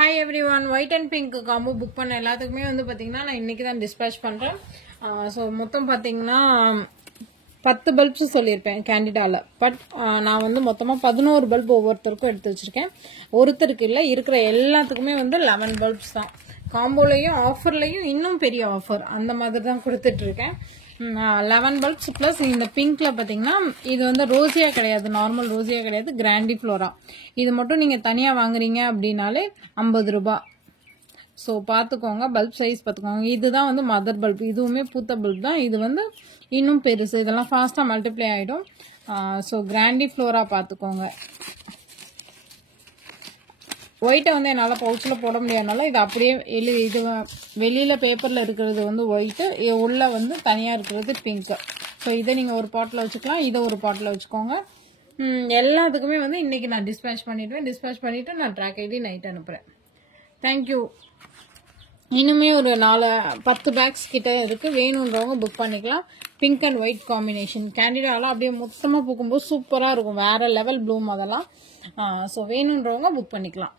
Hi everyone, white and pink combo book பண்ண எல்லாத்துக்குமே வந்து பாத்தீங்கன்னா நான் இன்னைக்கு தான் டிஸ்பேட்ச் பண்றேன். சோ மொத்தம் பாத்தீங்கன்னா 10 பல்ப்ஸ் சொல்லிருப்பேன் கேண்டிடால. பட் நான் வந்து மொத்தமா 11 பல்ப் ஒவ்வொருத்தருக்கும் எடுத்து வச்சிருக்கேன். ஒருத்தருக்கு இல்ல இருக்கிற எல்லாத்துக்குமே வந்து 11 பல்ப்ஸ் தான். காம்போலயும் ஆஃபர்லயும் இன்னும் பெரிய ஆஃபர் அந்த மாதிரி தான் கொடுத்துட்டு இருக்கேன். 11 பல்ப்ஸ் பிளஸ் இந்த பிங்க்ல பாத்தீங்கன்னா இது வந்து ரோசியா கிடையாது, நார்மல் ரோசியா கிடையாது, கிராண்டி ஃப்ளோரா. இது மட்டும் நீங்க தனியா வாங்குறீங்க அப்படின்னாலே 50 ரூபாய். ஸோ பார்த்துக்கோங்க, பல்ப் சைஸ் பார்த்துக்கோங்க. இதுதான் வந்து மதர் பல்ப், இதுவுமே பூத்த பல்ப் தான். இது வந்து இன்னும் பெருசு, இதெல்லாம் ஃபாஸ்ட்டாக மல்டிப்ளை ஆகிடும். ஸோ கிராண்டி ஃப்ளோரா பார்த்துக்கோங்க. ஒயிட்டை வந்து என்னால் பவுச்சில் போட முடியாதனால இது அப்படியே இது வெளியில் பேப்பரில் இருக்கிறது வந்து ஒயிட்டு, உள்ளே வந்து தனியாக இருக்கிறது பிங்க்கு. ஸோ இதை நீங்கள் ஒரு பாட்டில் வச்சுக்கலாம், இதை ஒரு பாட்டில் வச்சுக்கோங்க. எல்லாத்துக்குமே வந்து இன்றைக்கி நான் டிஸ்பேட்ச் பண்ணிவிடுவேன். டிஸ்பேட்ச் பண்ணிவிட்டு நான் ட்ராக் ஐடி நைட் அனுப்புகிறேன். தேங்க்யூ. இன்னுமே ஒரு 10 பேக்ஸ் கிட்ட இருக்குது, வேணுன்றவங்க புக் பண்ணிக்கலாம். பிங்க் அண்ட் ஒயிட் காம்பினேஷன் கேண்டிடாலாம் அப்படியே மொத்தமாக பூக்கும்போது சூப்பராக இருக்கும், வேறு லெவல் ப்ளூம் அதெல்லாம். ஸோ வேணுன்றவங்க புக் பண்ணிக்கலாம்.